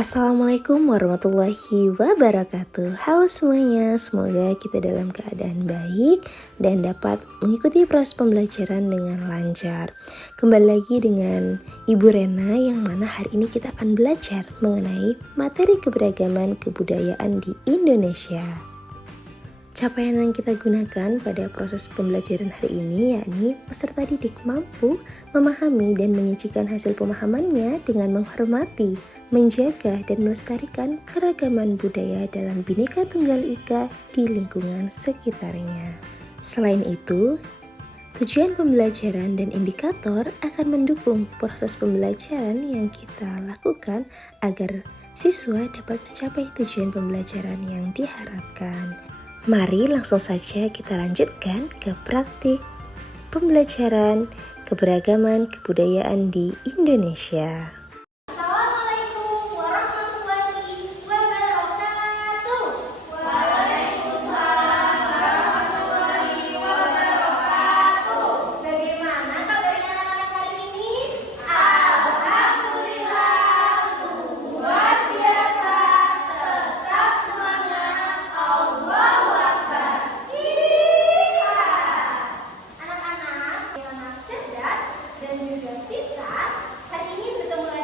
Assalamualaikum warahmatullahi wabarakatuh. Halo semuanya, semoga kita dalam keadaan baik dan dapat mengikuti proses pembelajaran dengan lancar. Kembali lagi dengan Ibu Rena yang mana hari ini kita akan belajar mengenai materi keberagaman kebudayaan di Indonesia. Capaian yang kita gunakan pada proses pembelajaran hari ini yakni peserta didik mampu memahami dan menyajikan hasil pemahamannya dengan menghormati, menjaga dan melestarikan keragaman budaya dalam Bhinneka Tunggal Ika di lingkungan sekitarnya. Selain itu, tujuan pembelajaran dan indikator akan mendukung proses pembelajaran yang kita lakukan agar siswa dapat mencapai tujuan pembelajaran yang diharapkan. Mari langsung saja kita lanjutkan ke praktik pembelajaran keberagaman kebudayaan di Indonesia. Assalamualaikum warahmatullahi wabarakatuh. Waalaikumsalam warahmatullahi wabarakatuh. Bagaimana kabarnya anak-anak hari ini? Alhamdulillah, luar biasa. Tetap semangat. Allahu Akbar. Anak-anak yang sangat cerdas dan juga pintar, hari ini bertemu lagi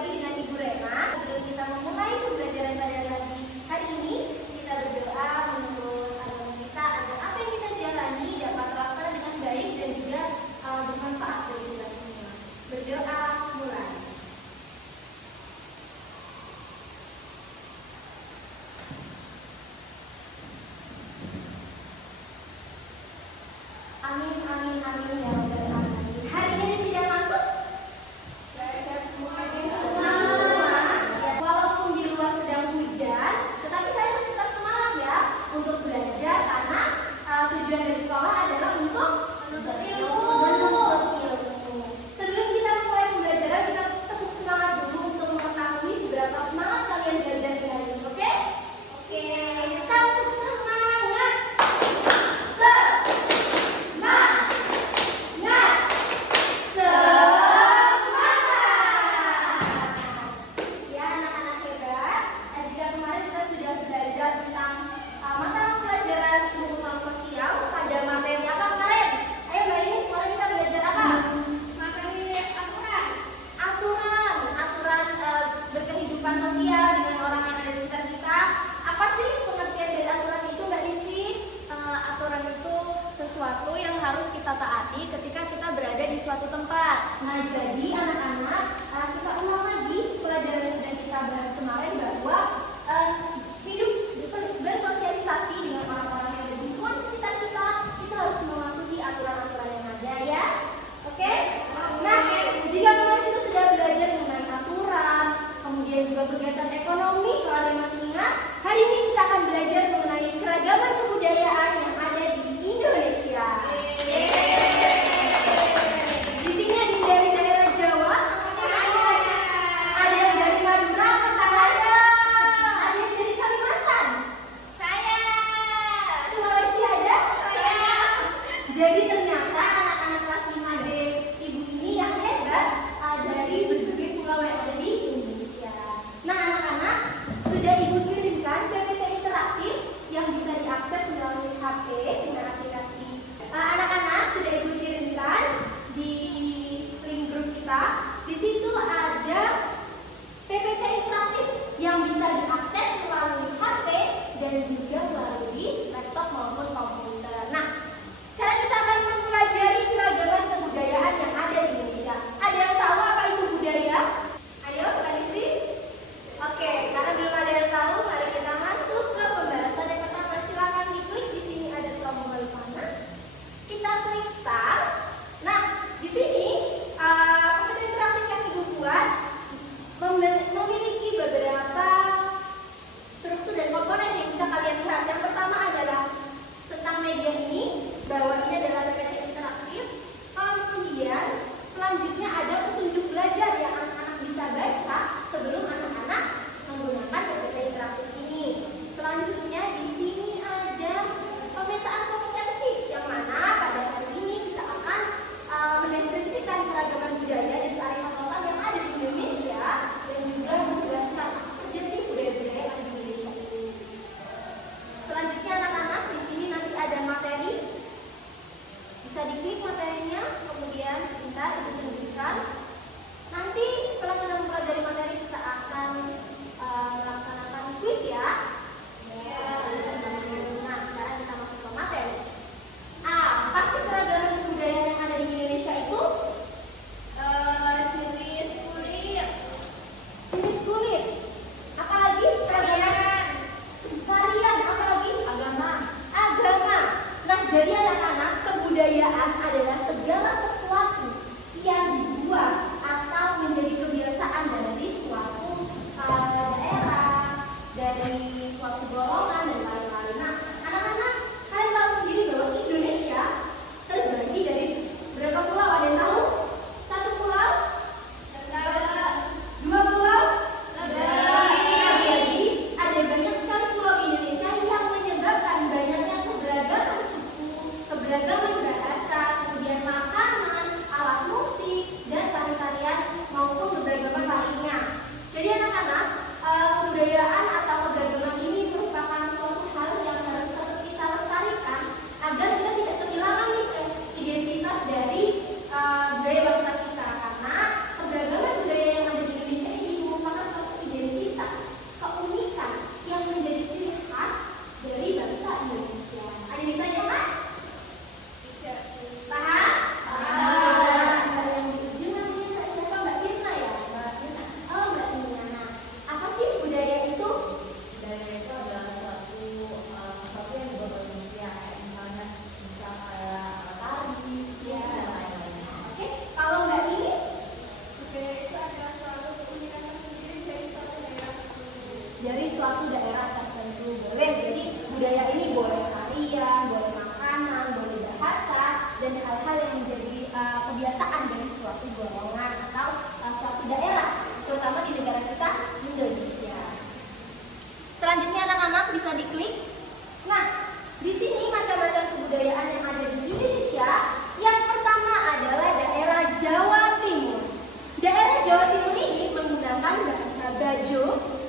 suatu daerah tertentu. Boleh, jadi budaya ini boleh tarian, boleh makanan, boleh bahasa, dan hal-hal yang menjadi kebiasaan dari suatu golongan atau suatu daerah, terutama di negara kita Indonesia. Selanjutnya anak-anak bisa diklik. Nah, di sini macam-macam kebudayaan yang ada di Indonesia. Yang pertama adalah daerah Jawa Timur. Daerah Jawa Timur ini menggunakan bahasa Bajo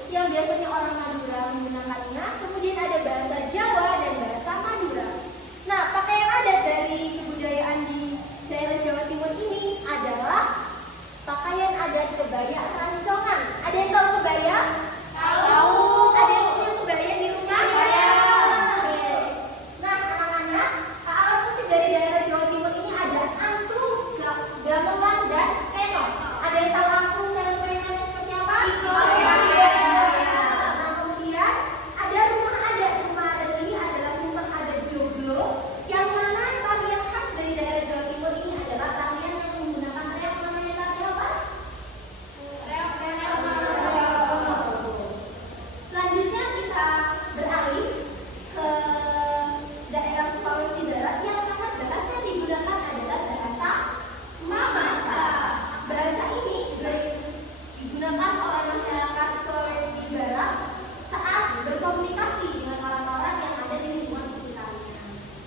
yang biasanya orang Madura menggunakannya. Kemudian ada bahasa Jawa dan bahasa Madura. Nah, pakaian adat dari kebudayaan di daerah Jawa Timur ini adalah pakaian adat kebaya rancongan. Ada yang tahu kebaya? Tahu. Ada yang punya kebaya di rumah? Oke. Nah, anak-anak, alat musik dari daerah Jawa Timur ini ada angklung, gamelan, dan tenor. Ada yang tahu angklung cara mainannya seperti apa? Nah, kemudian ada rumah adat. Rumah adat ini adalah rumah adat joglo, yang mana tarian khas dari daerah Jawa Timur ini adalah tarian yang menggunakan reok. Namanya tarian apa? Selanjutnya kita beralih ke daerah Sulawesi Barat, yang mana bahasa yang digunakan adalah bahasa Mamasa. Bahasa ini juga digunakan oleh masyarakat Sulawesi Barat saat berkomunikasi dengan orang-orang yang ada di lingkungan sekitarnya.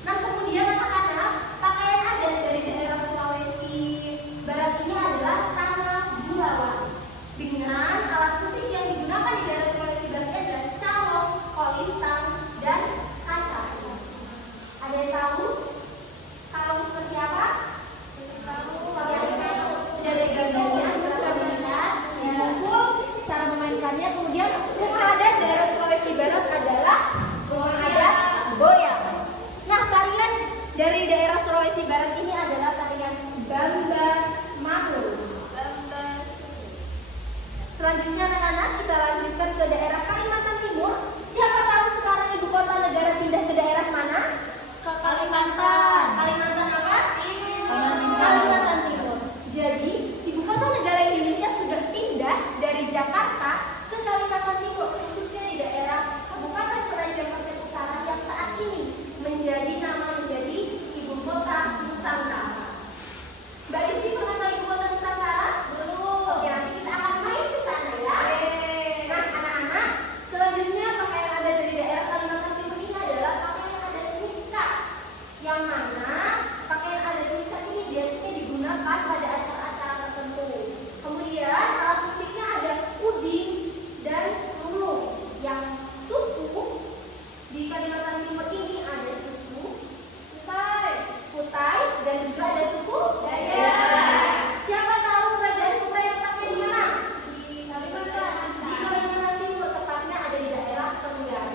Nah, kemudian anak-anak, pakaian adat dari daerah Sulawesi Barat ini adalah tanah burawan. Dengan alat musik yang digunakan di daerah Sulawesi Barat adalah calong, kolintang, dan kaca. Ada yang tahu calong seperti apa? Sudah ada gambarnya, silahkan melihat. Dipukul, cara memainkannya. Kemudian rumah adat daerah Sulawesi Barat adalah rumah adat boyak. Nah, tarian dari daerah Sulawesi Barat ini adalah tarian Bamba Mahu. Selanjutnya anak-anak, kita lanjutkan ke daerah Kalimantan Timur. Siapa tahu sekarang ibu kota negara pindah ke daerah mana? Ke Kalimantan. Kalimantan apa? Kalimantan Timur. Jadi, ibu kota negara Indonesia sudah pindah dari Jakarta ke Kalimantan Timur, khususnya di daerah Kabupaten Penajam Pasir Utara yang saat ini menjadi ibu kota Nusantara. Mbak Rizky pernah ke ibu kota Nusantara? Belum. Oke, nanti kita akan main ke sana ya. Nah, anak-anak, selanjutnya pakaian adat dari daerah Kalimantan Timur ini adalah pakaian adat miskat. Yang mana pakaian adat miskat ini biasanya digunakan pada acara-acara tertentu. Kemudian alat musiknya ada uding dan lulung. Yang suku di Kalimantan Timur ini ada suku Kutai dan juga ada suku Dayak. Siapa tahu kerajaan Kutai letaknya di mana? Di Kalimantan Timur, tepatnya ada di daerah Tenggara.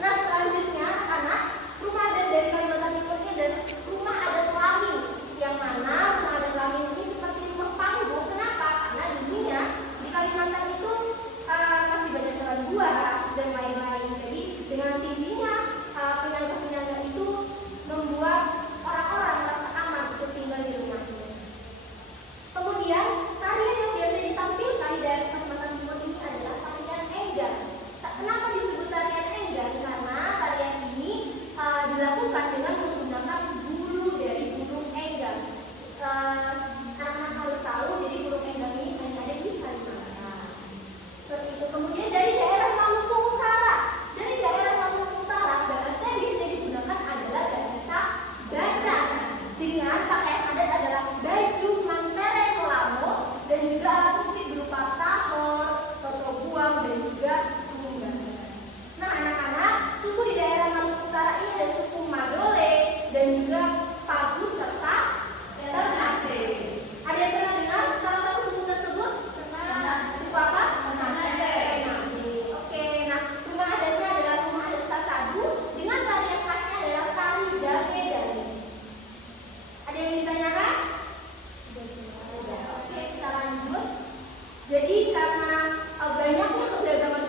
Nah, selanjutnya anak, rumah adat dari Kalimantan Timur ini adalah rumah adat Laming, yang mana rumah adat Laming ini seperti rumah panggung. Kenapa? Karena dulunya di Kalimantan itu masih banyak jalan buas dan lain-lain. Jadi dengan tingginya penyangga-penyangga itu membuat orang-orang merasa aman untuk tinggal di rumahnya. Kemudian tarian yang biasa ditampilkan di daerah Kalimantan Timur ini adalah tarian enggan. Kenapa disebut tarian enggan? Karena tarian ini dilakukan dengan menggunakan bulu dari burung enggan. Anak-anak harus tahu, jadi burung enggan ini hanya ada di Kalimantan. Seperti itu. Kemudian dari daerah Maluku Utara. Dari daerah Maluku Utara, bahasa yang biasa digunakan adalah bahasa Bacan. Dengan pakaian adat adalah baju mantere kelamo dan juga alat musik berupa tahor, toto buang, dan juga tunggang. Nah, anak-anak, suku di daerah Maluku Utara ini ada suku Madole dan juga Pagu serta Ternate. Ada yang pernah dengar salah satu suku tersebut? Suku apa? Ternate. Oke, nah rumah adatnya adalah rumah adat Sasadu dengan tarian khasnya adalah tari dame-dame. Ada yang ditanyakan? Sudah. Oke, kita lanjut. Jadi karena banyaknya keberagaman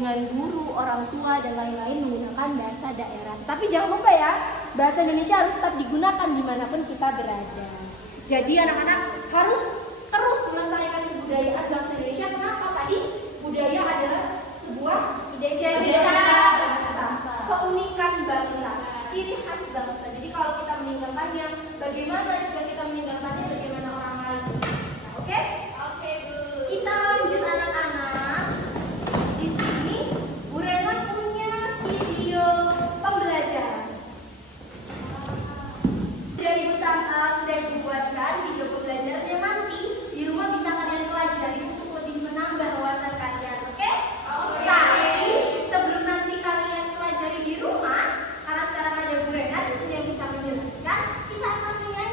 dengan guru, orang tua, dan lain-lain menggunakan bahasa daerah. Tapi jangan lupa ya, bahasa Indonesia harus tetap digunakan dimanapun kita berada. Jadi anak-anak harus terus melestarikan kebudayaan bangsa Indonesia. Kenapa? Tadi budaya adalah sebuah identitas bangsa, keunikan bangsa, ciri khas bangsa. Jadi kalau kita meninggalkannya, bagaimana jika kita meninggalkannya, bagaimana orang lain? Nah, oke? Oke, Bu. Kita lanjut anak-anak. Di sini Bu Rena punya video pembelajaran. Sudah sudah dibuatkan video pembelajaran yang nanti di rumah bisa kalian pelajari untuk lebih menambah wawasan kalian, oke? Oke. Tapi sebelum nanti kalian pelajari di rumah, karena sekarang ada Bu Rena di sini yang bisa menjelaskan, kita akan menyanyi.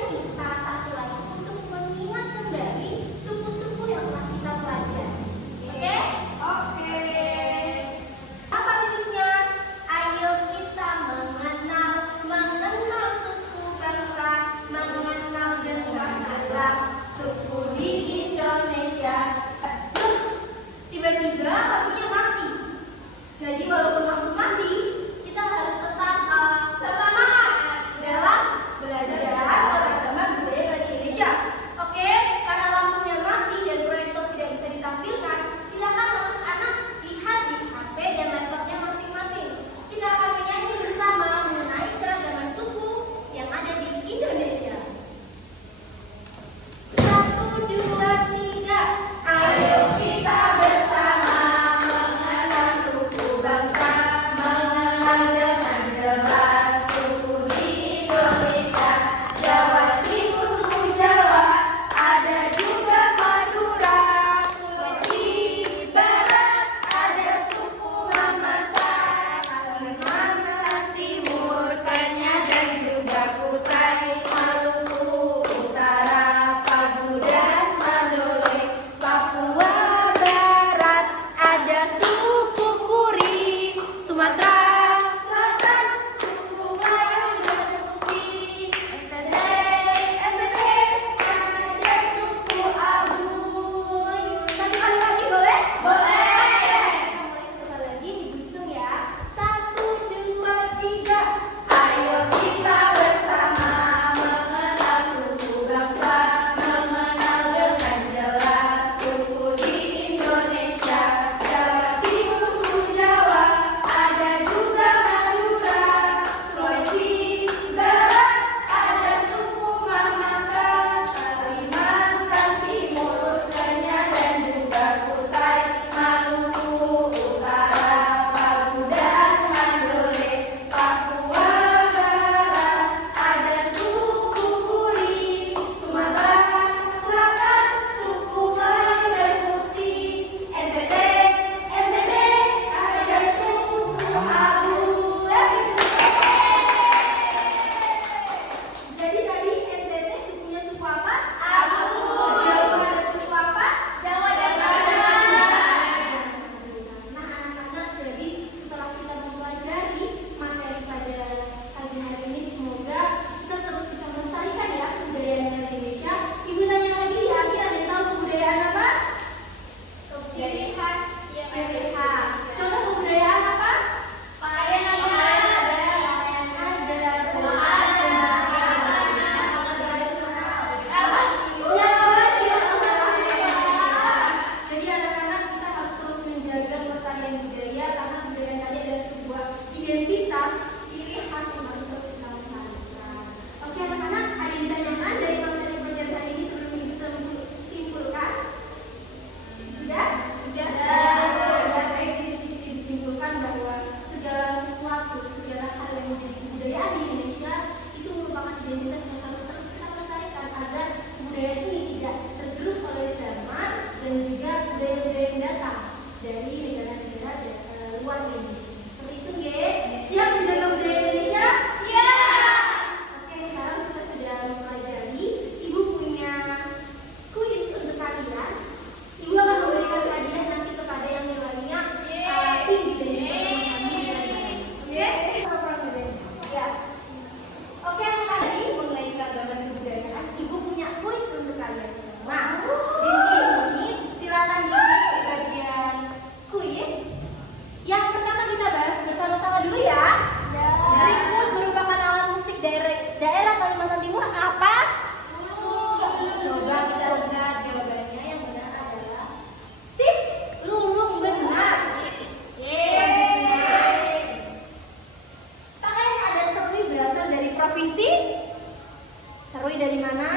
dari mana?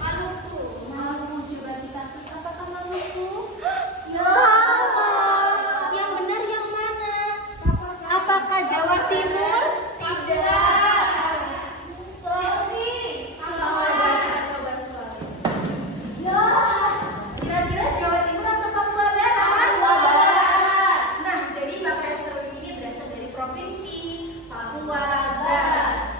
Maluku. Coba kita klik apakah Maluku? Salah. Yang benar yang mana? Apakah Jawa Timur? Tidak. Sulawesi. Coba kita coba Sulawesi. Ya, kira-kira Jawa Timur atau Papua Barat? Papua Barat. Nah, jadi makanan seru ini berasal dari provinsi Papua Barat.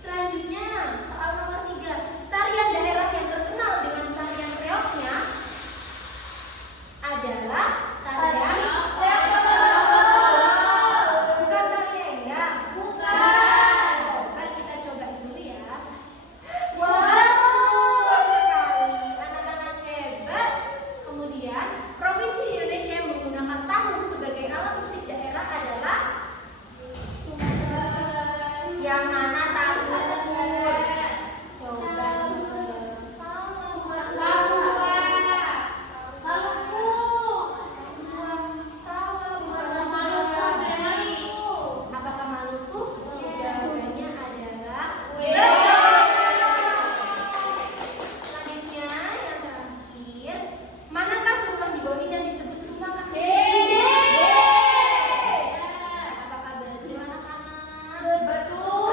Selanjutnya, soal nomor 3. Tarian daerah yang terkenal dengan tarian reoknya adalah tarian bukan tarian ya? Bukan. Mari kita coba dulu ya. Betul sekali, anak-anak hebat. Kemudian, provinsi di Indonesia yang menggunakan tahu sebagai alat musik daerah adalah yang mana tahu? Coba salah. Papua. Maluku. Salah, bukan Maluku. Maluku. Apakah Maluku? Jawabannya adalah selanjutnya yang terakhir, manakah rumah di bawah ini yang disebut rumah kakek Sinde? Apakah betul anak-anak? Betul.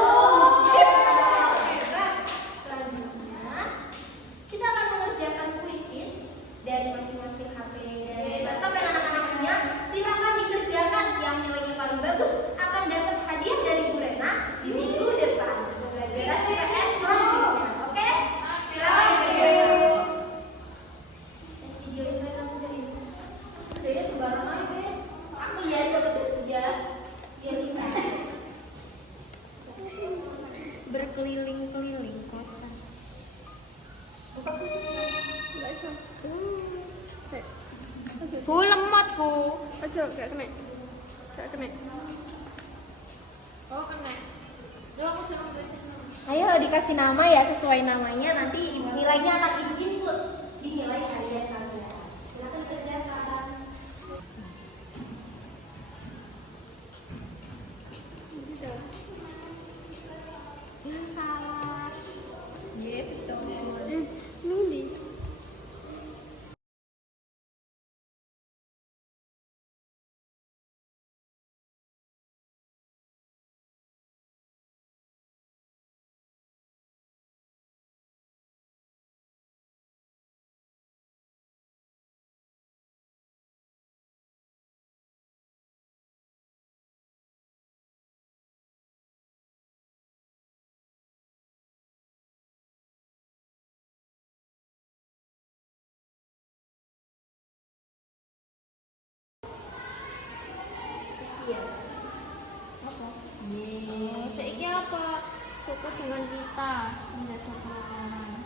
Hebat. Selanjutnya kita akan mengerjakan kuisis dari masing-masing HP dan laptop yang anak-anak punya. Silakan dikerjakan, yang nilainya paling bagus akan dapat hadiah dari Bu Rena di minggu depan pembelajaran IPS selanjutnya. Oke? Silakan dikerjakan. Tes video itu kamu dari sebenarnya sembarang aja, Bes. Aku ya dapat ya. Iya, Cinta. Berkeliling-keliling kota. Buka kuisisnya. Nggak satu. Bu lemotku. Aja gak kena. Gak kena. Oh kena. Duh aku jangan belajar. Ayo dikasih nama ya, sesuai namanya nanti nilainya akan ibu input di nilai harian kalian. Silakan kerjakan. Salah. Gitu. Mindi. Saiki apa? Suku dengan kita. Tidak suku orang.